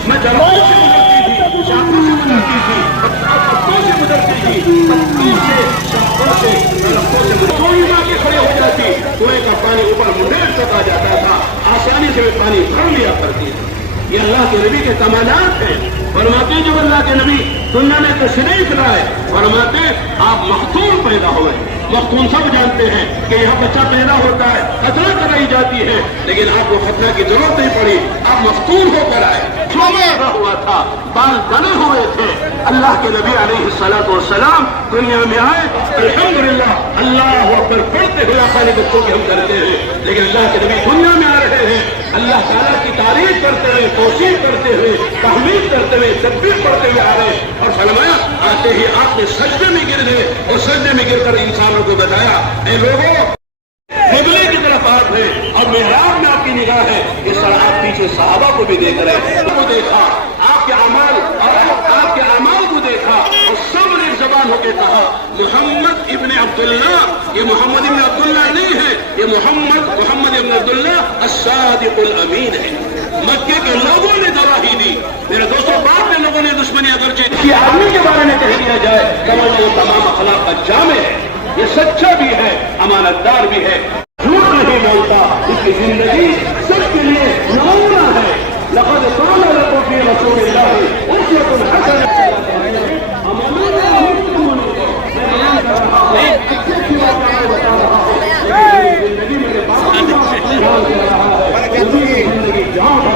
मैं जमात से गुजरती थी, शाखों से गुजरती थी, पत्तों से गुजरती थी, पत्तों से, शाखों से, दरख्तों से कोई माँ के खड़े हो जाती, कुएं का पानी ऊपर मुंडेर तक आ जाता था, आसानी से वे पानी भर लिया करती थी। ये अल्लाह के नबी के कमालात हैं। फरमाते जब अल्लाह के नबी दुनिया में तशरीफ लाए, फरमाते आप मखतून पैदा हुए। मखतून सब जानते हैं कि यहाँ बच्चा पैदा होता है, खतरा कराई जाती है, लेकिन आपको खतरा की जरूरत नहीं पड़ी, आप मखतून होकर आए। हुआ था, बाल बने हुए थे। अल्लाह के नबी अलैहिस्सलातु वस्सलाम दुनिया में आए, अल्हम्दुलिल्लाह अल्लाह अकबर पढ़ते हुए अपने बच्चों की हम करते हैं, लेकिन अल्लाह के नबी दुनिया में आ रहे हैं, अल्लाह ताला की तारीफ करते हुए, तौसीफ करते हुए, तहमीद करते हुए, तकबीर पढ़ते हुए आ रहे और फरमाया आते ही आपने सजदे में गिर गए और सजदे में गिरकर इंसानों को बताया, ऐ लोगों क़िबले की तरफ आप है और मेहराब में आपकी निगाह है। इस तरह आप पीछे सहाबा को भी देख रहे हैं, को देखा, आपके अमाल और आपके अमाल को देखा और सब ने एक जबान होकर कहा मोहम्मद इब्ने अब्दुल्ला। ये मोहम्मद इब्ने अब्दुल्ला नहीं है, ये मोहम्मद इब्ने अब्दुल्ला अस्सादिकुल अमीन है। मक्के के लोगों ने गवाही दी। मेरे दोस्तों, बाद में लोगों ने दुश्मनी अगरचे कि आदमी के बारे में कह दिया जाए समझ लो तमाम अखलाक का जामे है, ये सच्चा भी है, अमानतदार भी है, झूठ नहीं बोलता, इसकी जिंदगी सबके लिए नमूना है। लक़द कान लकुम फ़ी रसूलिल्लाहि उस्वतुन हसनह। जिंदगी मेरे बाप जिंदगी जहाँ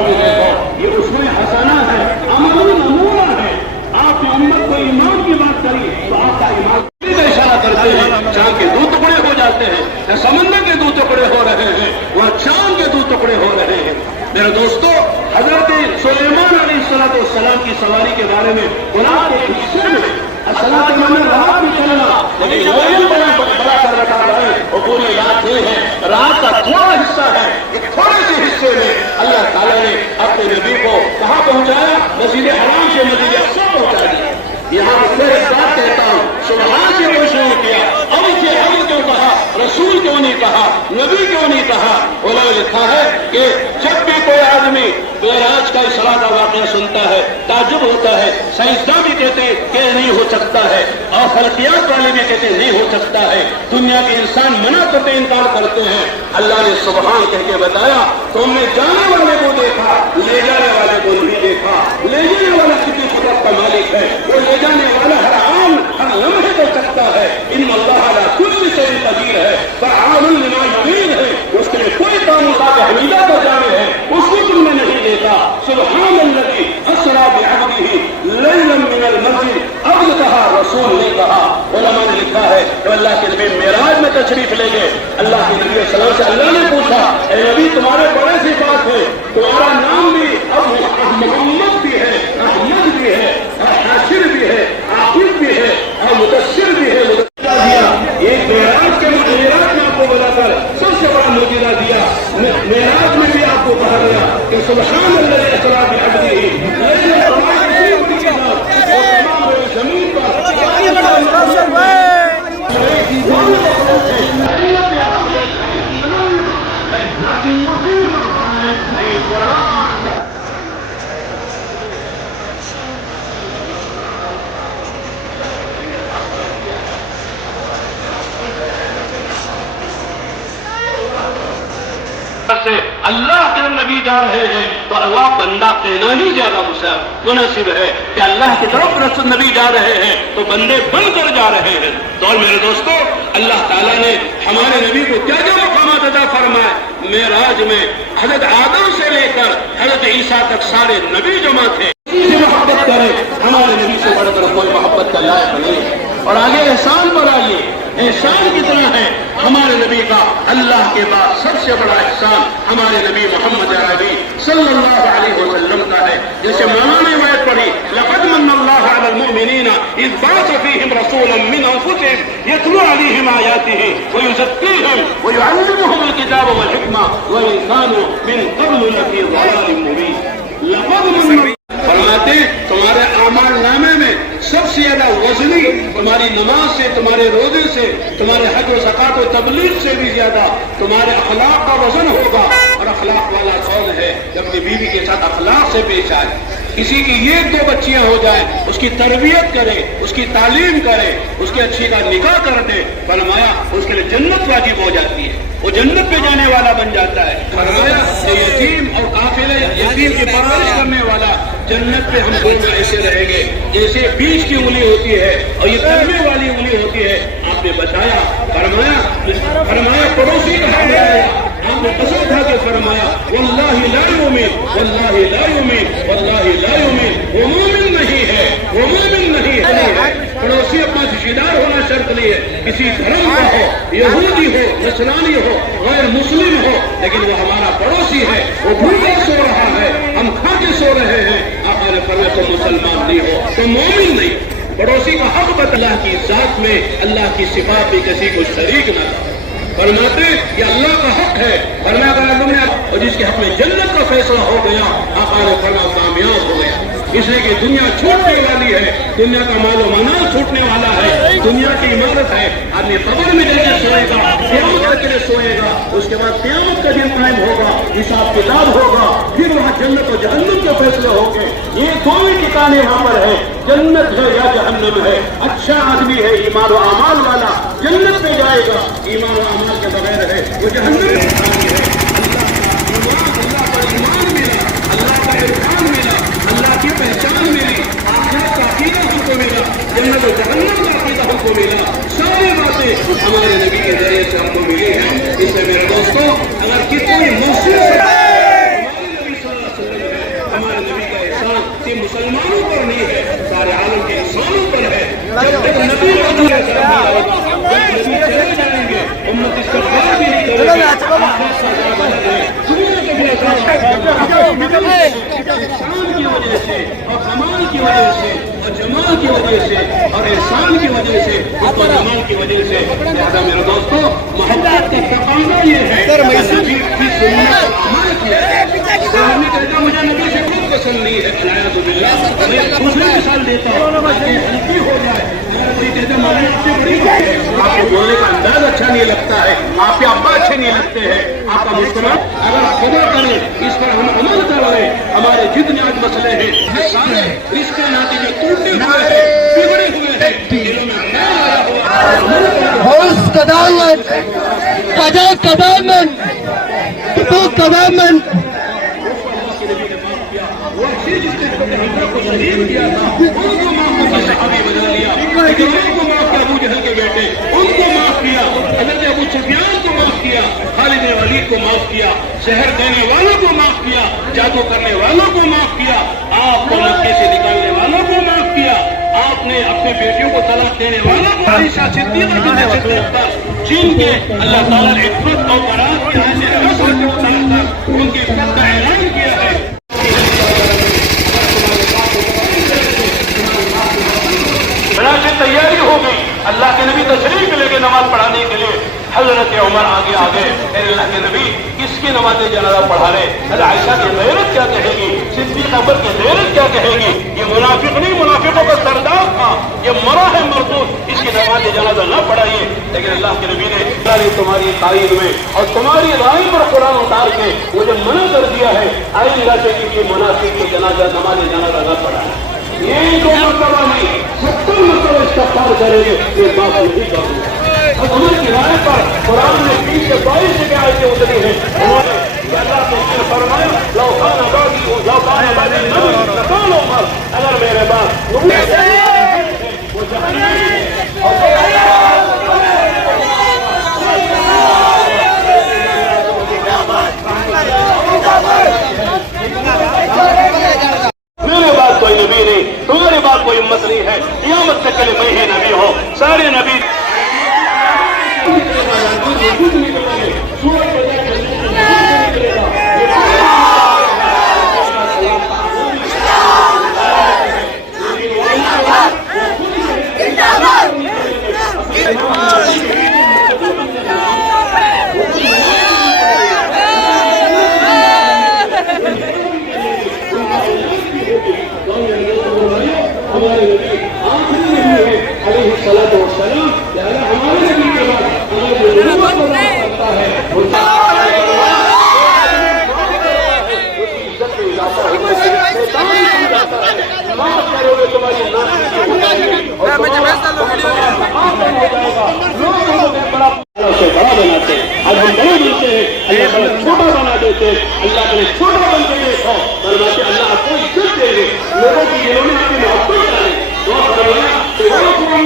ये उसमें हसना है, अमल नमूना है। आपने उम्मत को ईमान की बात करी तो आपका ईमान इशारा करते हैं, चांद के 2 टुकड़े हो जाते हैं, या समंदर के 2 टुकड़े हो रहे हैं, वह चांद के 2 टुकड़े हो रहे हैं। मेरे दोस्तों, हजरत सुलेमान अलैहिस्सलाम की सवारी के बारे में कुरान के हिस्से में असलात में रात में चलना, लेकिन वो बड़ा कर रखा है, वो पूरी रात नहीं है, रात का थोड़ा हिस्सा है। एक थोड़े से हिस्से में अल्लाह ताला ने अपने नबी को कहाँ पहुंचाया? मस्जिद हराम से मस्जिद अक्सा पहुंचा दिया। यहाँ मैं एक बात कहता हूँ, सुबहान से क्यों शुरू किया, अब से हम क्यों कहा, रसूल क्यों नहीं कहा, नबी क्यों नहीं कहा? उन्होंने लिखा है कि जब भी कोई आदमी मेराज का इसरा का वाक़या सुनता है ताज्जुब होता है। साइंसदान भी कहते हैं कि नहीं हो सकता है, और फल्कियात वाले भी कहते हैं नहीं हो सकता है। दुनिया के इंसान मना करते इनकार करते हैं। अल्लाह ने सुबहान कह के बताया, तुमने जाने वाले को देखा, ले जाने वाले को नहीं देखा। ले जाने वाला कितनी कुदरत का मालिक है, वो ले जाने वाला हर आन हर लम्हे कर सकता है। इन अल्लाह अला कुल्ली शैइन कदीर है, फ़अआलुन लिमा युरीद है, उसके लिए कोई काम होता है, हमीदा का जामे है, उसको तुमने नहीं देखा। सुब्हानल्लज़ी अस्रा बिअब्दिही लैलन मिनल मस्जिद, अब्द कहा, रसूल ने कहा। उलमा ने लिखा है कि अल्लाह के नबी मेराज में तशरीफ ले गए। अल्लाह के नबी सल्लल्लाहु अलैहि वसल्लम से अल्लाह ने पूछा, ऐ नबी तुम्हारे बड़े सी बात है, तुम्हारा नाम भी अब मोहम्मद भी है, अहमद भी है, हाशिर भी है, आकिब भी है, और मुदस्सिर भी है। एक मेराज के मेराज में आपको बुलाकर सबसे बड़ा मुजरा दिया। मेराज में भी आपको कहा गया कि सुब्हानल्लाज़ी अस्रा बिअब्दिही, जमीन पर हमारे नबी जा रहे हैं तो अल्लाह बंदा कहना ही ज्यादा मुनासिब है कि अल्लाह की तरफ रसूल नबी जा रहे हैं तो बंदे बनकर जा रहे हैं। तो और मेरे दोस्तों, अल्लाह ताला ने हमारे नबी को क्या क्या मकामात अता फरमाए। मेराज में हजरत आदम से लेकर हजरत ईसा तक सारे नबी जमा थे। किसी से मोहब्बत करे, हमारे नबी से बढ़कर कोई मोहब्बत का लायक नहीं। और आगे एहसान पर आइए, एहसान कितना है हमारे नबी का। अल्लाह के बाद सबसे बड़ा एहसान हमारे नबी मोहम्मद अरबी सल्लल्लाहु अलैहि वसल्लम का है। जैसे मौलाना ने आयत पढ़ी, लक़द मन्नल्लाहु अलल मुमिनीना इज़ बअस फ़ीहिम रसूलन मिन अनफुसिहिम यतलू अलैहिम आयातिही व युज़क्कीहिम व युअल्लिमुहुमुल किताब वल हिकमा व इन कानू मिन क़ब्लु लफ़ी ज़लालिम मुबीन। लक़द मन्नल्लाहु फरमाते तुम्हारे आमाल नामे में सबसे ज्यादा वजनी तुम्हारी नमाज से, तुम्हारे रोजे से, तुम्हारे हज व ज़कात व तबलीग से भी ज्यादा तुम्हारे अखलाक का वजन होगा। और अखलाक वाला कौन है कि अपनी बीवी के साथ अखलाक से पेश आए। किसी की ये 2 बच्चियां हो जाए, उसकी तरबियत करे, उसकी तालीम करे, उसकी अच्छी का निकाह कर दे, फरमाया उसके लिए जन्नत वाजिब हो जाती है, वो जन्नत पे जाने वाला बन जाता है। फरमाया यतीम और काफिले यतीम की परवरिश करने वाला जन्नत पे हम दोनों ऐसे रहेंगे जैसे बीच की उंगली होती है और ये करने वाली उंगली होती है। आपने बताया, फरमाया पड़ोसी कहा गया, आपने कसम खा के फरमाया वल्लाहि ला युमिन, वल्लाहि ला युमिन, वल्लाहि ला युमिन, वो मोमिन नहीं है, वो मोमिन नहीं है। पड़ोसी अपना रिश्तेदार होना शर्त नहीं है, किसी धर्म का हो, यहूदी हो, नसरानी हो, गैर मुस्लिम हो, लेकिन वो हमारा पड़ोसी है, वो भूखा सो रहा है, हम खा के सो रहे हैं। आप अरे फरमाया तो मुसलमान नहीं हो तो मोमिन नहीं। पड़ोसी का हक बता, अल्लाह की जात में अल्लाह की सिफात भी किसी को शरीक न था। फरमाते ये अल्लाह का हक है, फरमाया और जिसके हक में जन्नत का फैसला हो गया आप आने फरमा कामयाब हो गया। इसलिए कि दुनिया छूटने वाली है, दुनिया का मालो मानाल छूटने वाला है, दुनिया की इमारत है। आदमी कब्र में जाकर सोएगा, क़यामत के लिए सोएगा, उसके बाद क़यामत का दिन कायम होगा, हिसाब किताब होगा, फिर वहाँ जन्नत और जहन्नम के फैसले होंगे। ये 2 ही ठिकाने यहाँ पर है, जन्नत है या जहन्नम है। अच्छा आदमी है ईमान और अमाल वाला, जन्नत में जाएगा, ईमान और अमाल के बगैर है वो जहन्नम में है। अल्लाह पर ईमान मिला, अल्लाह का इरफान मिला, अल्लाह की पहचान मिली, आखिरत का अकीदा हमको मिला, जन्नत और जहन्नम का अकीदा हमको मिला। सारी बातें हमारे नबी के जरिए से हमको मिली हैं। इसलिए मेरे दोस्तों, अगर कितनी महसूस हमारे नबी का एहसान सिर्फ मुसलमानों पर नहीं है, सारे आलम के इंसानों पर है। जब नबी चले जाएंगे, उम्मत इसका ख्याल भी नहीं करेगी, एहसान की वजह से और कमाल की वजह से और जमाल की वजह से और एहसान की वजह से और जमाल की वजह से। लिहाजा मेरे दोस्तों, मोहब्बत का तकाज़ा ये है कि नबी की सुन्नत पर अमल किया जाए। कहता मुझे नबी से कुछ पसंद नहीं है, मैं दूसरी मिसाल देता हूँ ताकि हल्की हो जाए। आपको बोलने का अंदाज अच्छा नहीं लगता है, आपके अब्बा अच्छे नहीं लगते हैं, आपका मुस्कुरा अगर खबर करें, इस पर हम अमल करें, हमारे जितने आज मसले हैं सारे इसके नाते जो टूटे हुए हैं, बिगड़े हुए हैं, दिलों में ख्याल आया हुआ को शहीद किया था, उनको माफ किया, सहाबी बदल लिया, उनको माफ किया, अबू जहल के बेटे उनको माफ किया, हज़रत अबू सुफियान को माफ किया, खालिद बिन वलीद को माफ किया, शहर देने वालों को माफ किया, जादू करने वालों को माफ किया, आपको मक्के से निकालने वालों को माफ किया, आपने अपने बेटियों को तलाक देने वालों को आयशा सिद्दीक़ा जिनके अल्लाह ताला ने इफ़्फ़त और बरात के उनकी इफ़्फ़त का ऐलान किया है। तैयारी हो गई, अल्लाह के नबी तशरीफ लेके नमाज पढ़ाने के लिए हजरत उमर आगे आ गए। अल्लाह के नबी किसकी नमाज जनाजा पढ़ा रहे? अरे आयशा की गैरत क्या कहेगी, सिद्दीक़ अकबर की गैरत क्या कहेगी? ये मुनाफिक नहीं, मुनाफिकों का सरदार था, ये मरा है मरदूद, इसकी नमाज जनाजा न पढ़ाइए। लेकिन अल्लाह के नबी ने तुम्हारी तारीफ में और तुम्हारी राय पर कुरान उतार के मुझे मना कर दिया है, आइंदा से कि मुनाफिक को जनाजा नमाज जनाजा न पढ़ाए। ये 2 मरतबा नहीं 70 मरतबा इस्तिग़फ़ार करेंगे, ये बात नहीं करूँगा। और उमर की राय पर कुरान में 20 से 22 जगह आयतें उतरी हैं, उन्होंने کہ اللہ نے پھر فرمایا لو کان بعدی لکان عمر، اگر میرے بعد وہ میرے بعد کوئی نبی نہیں، تمہارے بعد کوئی امت نہیں ہے، قیامت سے پہلے میں ہی نبی ہوں، سارے نبی ہمارے نبی آخری نبی ہے علیہ الصلوۃ والسلام، لہذا ہمارے نبی کے بعد اگر جو نبوت کو لاحق کرتا ہے وہ عزت میں اضافہ ہوتا ہے، شیطان بھی جاتا ہے، معاف کرو گے تمہاری نافرمانی ہو جائے گی اور تمہارا آخر ہو جائے گا، لوگ ہمیں بڑا سے بڑا بناتے ہیں، اب ہم بڑے بنتے ہیں، اللہ تعالیٰ چھوٹا بنا دیتے ہیں، اللہ کے لیے چھوٹا بن کے دیکھو، فرماتے اللہ آپ کو عزت دے گے، لوگوں کی دلوں میں آپ کی محبت ڈالے، دعا فرمایا کہ وہ قوم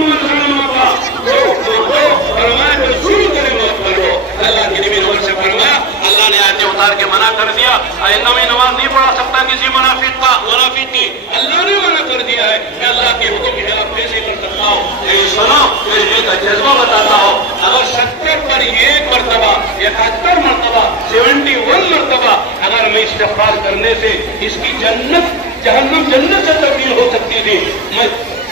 اللہ کے نبی نے سے فرمایا، اللہ نے آیتیں اتار کے منع کر دیا، آئندہ میں نماز نہیں پڑھا سکتا کسی منافق کی، اللہ نے منع کر دیا ہے کہ اللہ کے حکم کی خلاف کیسے کر سکتا ہوں۔ سنو ایک جذبہ بتاتا ہوں، اگر 70 پر 1 مرتبہ 71 مرتبہ 71 مرتبہ اگر میں استغفار کرنے سے اس کی جنت جہنم جنت سے تبدیل ہو سکتی تھی، میں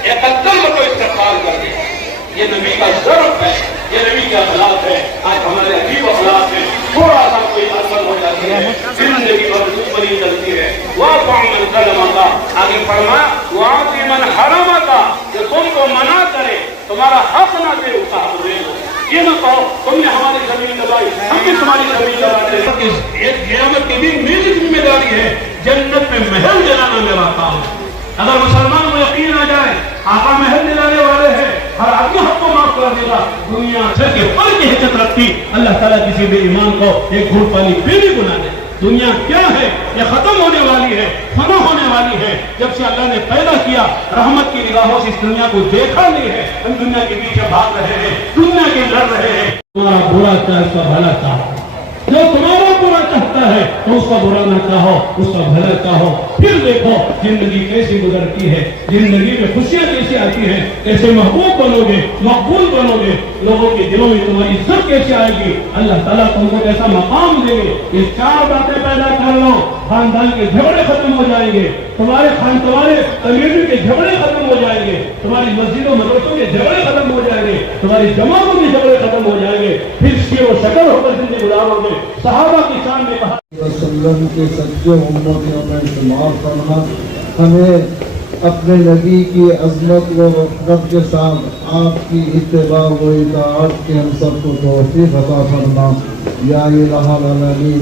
71 مرتبہ استغفار کر دیا۔ یہ نبی کا ضرف ہے، یہ نبی کا اخلاق ہے۔ آج ہمارے عجیب اخلاق ہے، تھوڑا سا کوئی اثر ہو جاتی ہے زندگی بھر دشمنی چلتی ہے۔ وَاعْفُ عَمَّنْ ظَلَمَكَ، آگے فرمایا وَاعْطِ مَنْ حَرَمَكَ، کہ تم کو منع کرے تمہارا حق نہ دے اس کا حق دے دو۔ یہ نہ کہو تم نے ہماری زمین دبائی ہم بھی تمہاری زمین دباتے ہیں۔ ایک قیامت کے دن میری ذمہ داری ہے جنت میں محل دلانا میرا کام ہے۔ اگر مسلمان کو یقین آ جائے آقا محل دلانے والے ہیں، ہر آدمی حق کو معاف کر دے گا، دنیا سے کے پل کی حیثیت رکھتی اللہ تعالیٰ کسی بھی ایمان کو ایک گھوٹ پانی پی بھی بنا دے۔ دنیا کیا ہے؟ یہ ختم ہونے والی ہے، فنا ہونے والی ہے۔ جب سے اللہ نے پیدا کیا رحمت کی نگاہوں سے اس دنیا کو دیکھا نہیں ہے، ہم دنیا کے پیچھے بھاگ رہے ہیں، دنیا کے لڑ رہے ہیں۔ تمہارا برا چاہے اس کا بھلا چاہو، جو تمہارا برا چاہتا ہے تو اس کا برا نہ چاہو، اس کا بھلا چاہو۔ پھر دیکھو زندگی کیسی گزرتی ہے، زندگی میں خوشیاں کیسی آتی ہیں، کیسے محبوب بنو گے، مقبول بنو گے، لوگوں کے دلوں میں تمہاری عزت کیسے آئے گی، اللہ تعالیٰ تم کو کیسا مقام دے گے۔ یہ 4 باتیں پیدا کر لو، خاندان کے جھگڑے ختم ہو جائیں گے، تمہارے کمیونٹی کے جھگڑے ختم ہو جائیں گے، تمہاری مسجدوں مدرسوں کے جھگڑے ختم ہو جائیں گے، تمہاری جماعتوں کے جھگڑے ختم ہو جائیں گے، پھر سیر و شکل ہو کر زندگی گزارو گے۔ صحابہ کی شان میں کہا وسلم کے سچے امتیوں میں شمار کرنا، ہمیں اپنے نبی کی عظمت و وفرت کے ساتھ آپ کی اتباع و اطاعت کے ہم سب کو توفیق عطا فرما یا الہ العالمین۔